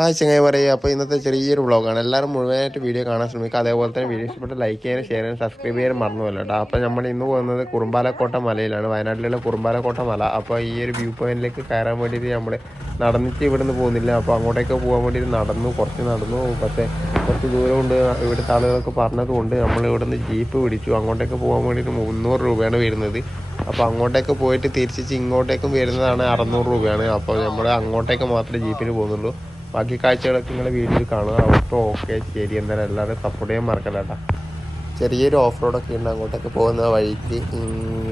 ആ ചങ്ങായി പറയുക അപ്പോൾ ഇന്നത്തെ ചെറിയൊരു വ്ളോഗാണ്. എല്ലാവരും മുഴുവനായിട്ട് വീഡിയോ കാണാൻ ശ്രമിക്കുക. അതേപോലെ തന്നെ വീഡിയോ ഇഷ്ടപ്പെട്ട് ലൈക്ക് ചെയ്യാനും ഷെയർ ചെയ്യാനും സബ്സ്ക്രൈബ് ചെയ്യാനും മറന്നുമല്ലോ കേട്ടോ അപ്പോൾ നമ്മൾ ഇന്ന് പോകുന്നത് കുറുമ്പാലക്കോട്ട മലയിലാണ്. വയനാട്ടിലുള്ള കുറുമ്പാലക്കോട്ട മല. അപ്പോൾ ഈ ഒരു വ്യൂ പോയിന്റിലേക്ക് കയറാൻ വേണ്ടിയിട്ട് നമ്മൾ നടന്നിട്ട് ഇവിടുന്ന് പോകുന്നില്ല. അപ്പോൾ അങ്ങോട്ടേക്ക് പോകാൻ വേണ്ടിയിട്ട് നടന്നു കുറച്ച് നടന്നു. പക്ഷേ കുറച്ച് ദൂരമുണ്ട്. ഇവിടുത്തെ ആളുകളൊക്കെ പറഞ്ഞതുകൊണ്ട് നമ്മൾ ഇവിടുന്ന് ജീപ്പ് പിടിച്ചു. അങ്ങോട്ടേക്ക് പോകാൻ വേണ്ടിയിട്ട് മുന്നൂറ് രൂപയാണ് വരുന്നത്. അപ്പോൾ അങ്ങോട്ടേക്ക് പോയിട്ട് തിരിച്ചിട്ട് ഇങ്ങോട്ടേക്കും വരുന്നതാണ് അറുന്നൂറ് രൂപയാണ്. അപ്പോൾ നമ്മൾ അങ്ങോട്ടേക്ക് മാത്രമേ ജീപ്പിന് പോകുന്നുള്ളൂ. ബാക്കി കാഴ്ചകളൊക്കെ നിങ്ങളെ വീഡിയോയിൽ കാണുക. അപ്പോൾ ഓക്കെ ശരി. എന്തായാലും എല്ലാവരും സപ്പോർട്ട് ചെയ്യാൻ മറക്കണ്ട കേട്ടോ. ചെറിയൊരു ഓഫ് റോഡൊക്കെ ഉണ്ട്. അങ്ങോട്ടൊക്കെ പോകുന്ന വഴിക്ക്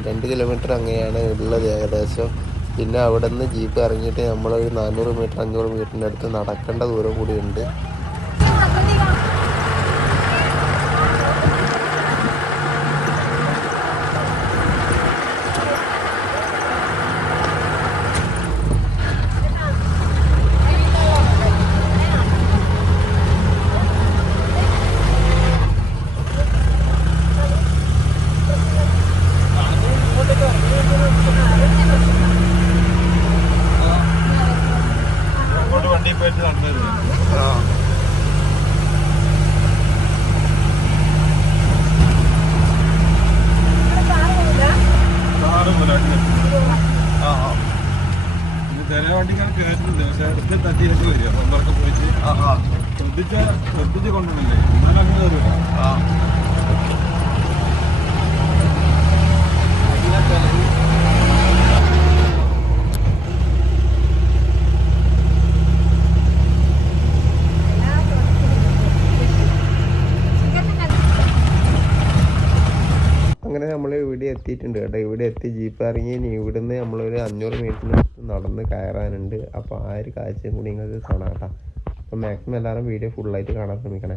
രണ്ട് കിലോമീറ്റർ അങ്ങനെയാണ് ഉള്ളത് ഏകദേശം. പിന്നെ അവിടെ നിന്ന് ജീപ്പ് ഇറങ്ങിയിട്ട് നമ്മളൊരു നാനൂറ് മീറ്റർ അഞ്ഞൂറ് മീറ്ററിന്റെ അടുത്ത് നടക്കേണ്ട ദൂരം കൂടിയുണ്ട് അങ്ങോട്ട് വണ്ടി പോയിട്ട് നടന്നത് കാറും മുന്നോട്ട് ആ ആ. ഇത് ചില വണ്ടിക്കാർ കയറ്റുന്നുണ്ട് പക്ഷെ അടുത്ത് തട്ടിയിട്ട് വരിക മുമ്പൊക്കെ പോയിട്ട് ശ്രദ്ധിച്ച ശ്രദ്ധിച്ച് കൊണ്ടുവന്നില്ലേ എന്നാലും അങ്ങനെ വരില്ല അങ്ങനെ നമ്മൾ ഇവിടെ എത്തിയിട്ടുണ്ട് കേട്ടോ. ഇവിടെ എത്തി ജീപ്പ് ഇറങ്ങി ഇനി ഇവിടുന്ന് നമ്മളൊരു അഞ്ഞൂറ് മീറ്ററിനടുത്ത് നടന്ന് കയറാനുണ്ട്. അപ്പോൾ ആ ഒരു കാഴ്ചയും കൂടി നിങ്ങൾക്ക് കാണാം കേട്ടോ. അപ്പോൾ മാക്സിമം എല്ലാവരും വീഡിയോ ഫുള്ളായിട്ട് കാണാൻ ശ്രമിക്കണേ.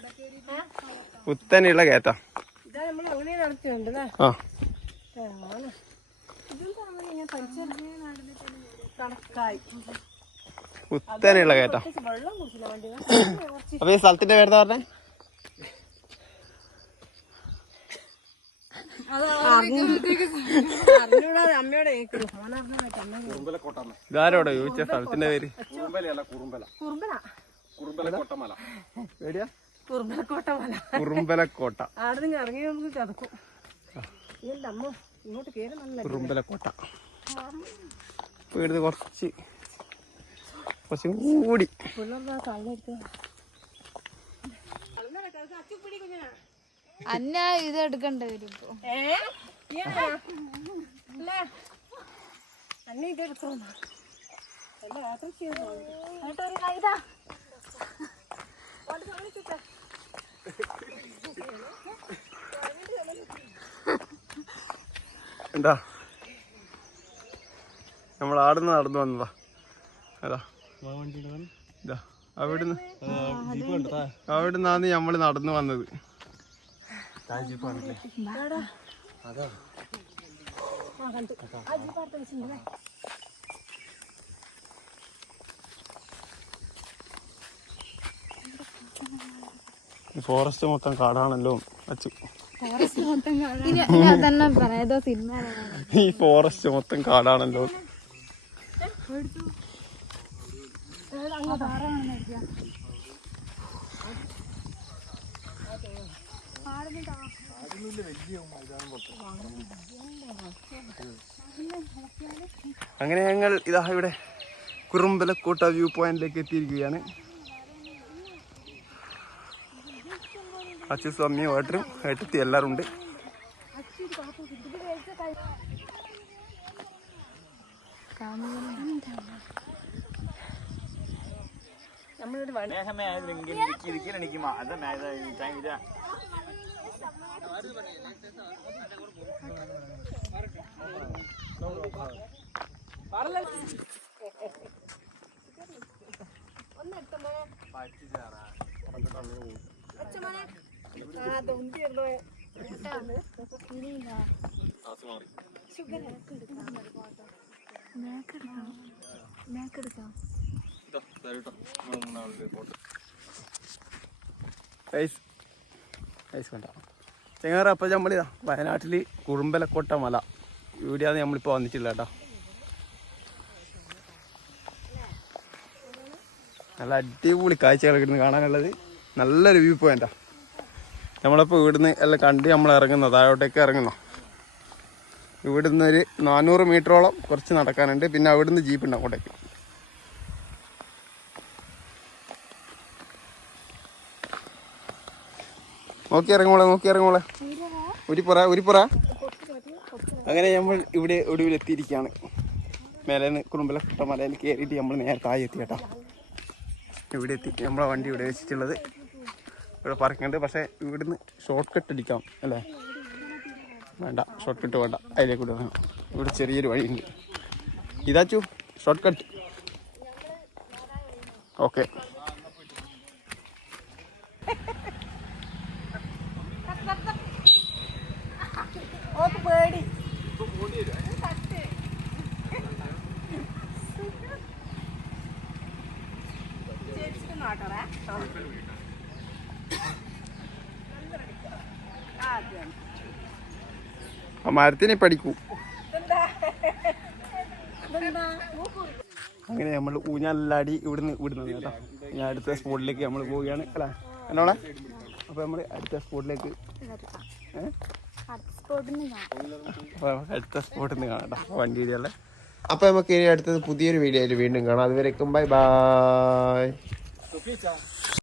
കുത്തനെയുള്ള കയറ്റാ ആ. കുത്തനെയുള്ള കയറ്റാ കുറച്ച് വെള്ളം കുടിച്ചില്ല വണ്ടി. കുറച്ച് അപ്പൊ ഈ സ്ഥലത്തിന്റെ പേര് പറഞ്ഞേ? ഇതാരോടോ ചോദിച്ച സ്ഥലത്തിന്റെ പേര്? കുറുമ്പല കുറുമ്പല. കുറുമ്പല. കൊട്ടമല എവിടെയാ കുറുമ്പലക്കോട്ട മല കുറുമ്പലക്കോട്ട. ആടെ നിന്ന് ഇറങ്ങി നമുക്ക് ചതക്കും. അമ്മ? ഇങ്ങോട്ട് കയറി നല്ല കുറുമ്പലക്കോട്ട. ഇപ്പൊ കുറച്ച് കുറച്ച് കുറച്ചും കൂടി അന്ന ഇത് എടുക്കണ്ട വരും ഇപ്പൊ ഏ? ഇയാളാ? അല്ല. അന്നെ ഇതെടുക്കണം അല്ല ഓട്ടോ ചെയ്തോ? ഓട്ടോ ഒരു കൈതാ എന്താ? നമ്മൾ ആടുന്ന് നടന്നു വന്നതാ. അതാ. ഇതാ. അവിടുന്ന് അവിടുന്നാണ് നമ്മൾ നടന്നു വന്നത്. ഫോറസ്റ്റ് മൊത്തം കാടാണല്ലോ. അച്ചു. ഈ ഫോറസ്റ്റ് മൊത്തം കാടാണല്ലോ. അങ്ങനെ ഞങ്ങൾ ഇതാ ഇവിടെ കുറുമ്പലക്കോട്ട വ്യൂ പോയിന്റിലേക്ക് എത്തിയിരിക്കുകയാണ്. അച്ചു സ്വാമിയും ഏട്ടനും ഏട്ടത്തി എല്ലാവരും ഉണ്ട്. ആ ചെങ്ങാറ അപ്പം നമ്മളിതാ വയനാട്ടിൽ കുറുമ്പലക്കോട്ട മല. ഇവിടെയാണ് നമ്മളിപ്പോൾ വന്നിട്ടില്ല കേട്ടോ. നല്ല അടിപൊളി കാഴ്ചകളൊക്കെ കാണാനുള്ളത്. നല്ലൊരു വ്യൂ പോയിന്റാ നമ്മളിപ്പോൾ ഇവിടുന്ന് എല്ലാം കണ്ട് നമ്മൾ ഇറങ്ങുന്ന. താഴോട്ടേക്ക് ഇറങ്ങുന്നു. ഇവിടുന്ന് ഒരു നാനൂറ് മീറ്ററോളം കുറച്ച് നടക്കാനുണ്ട്. പിന്നെ അവിടുന്ന് ജീപ്പ് ഉണ്ട് അങ്ങോട്ടേക്ക്. നോക്കി ഇറങ്ങോളെ നോക്കി ഇറങ്ങോളെ ഉരിപ്പുറ ഉരിപ്പുറ. അങ്ങനെ നമ്മൾ ഇവിടെ ഒടുവിലെത്തിയിരിക്കുകയാണ് മേലെ നിന്ന് കുറുമ്പലപ്പെട്ട മലയിൽ കയറിയിട്ട് നമ്മൾ നേരെ താഴെ എത്തി കേട്ടോ. ഇവിടെ എത്തി. നമ്മളെ വണ്ടി ഇവിടെ വെച്ചിട്ടുള്ളത്. ഇവിടെ പറക്കുന്നുണ്ട് പക്ഷേ ഇവിടുന്ന് ഷോർട്ട് കട്ട് അടിക്കാം അല്ലേ? വേണ്ട ഷോർട്ട് കട്ട് വേണ്ട. അതിലേക്ക് കൂടെ വേണം ഇവിടെ ചെറിയൊരു വഴിയുണ്ട്. ഇതാച്ചു ഷോർട്ട് കട്ട് ഓക്കെ ഓക്ക്. ആ മരത്തിനെ പഠിക്കൂ. അങ്ങനെ നമ്മൾ ഊഞ്ഞല്ലാടി ഇവിടുന്ന് ഇവിടുന്ന് കേട്ടോ. ഞാൻ അടുത്ത സ്പോട്ടിലേക്ക് നമ്മൾ പോവുകയാണ്. അല്ലേ? എന്നോളെ അപ്പോൾ നമ്മൾ അടുത്ത സ്പോട്ടിലേക്ക് അടുത്ത സ്പോട്ടിൽ നിന്ന് കാണാം കേട്ടോ. വണ്ടി ഇടിയല്ലേ അപ്പൊ നമുക്ക് ഇനി അടുത്തത് പുതിയൊരു വീഡിയോ ആയിട്ട് വീണ്ടും കാണാം. അതുവരെക്കും ബൈ ബൈ.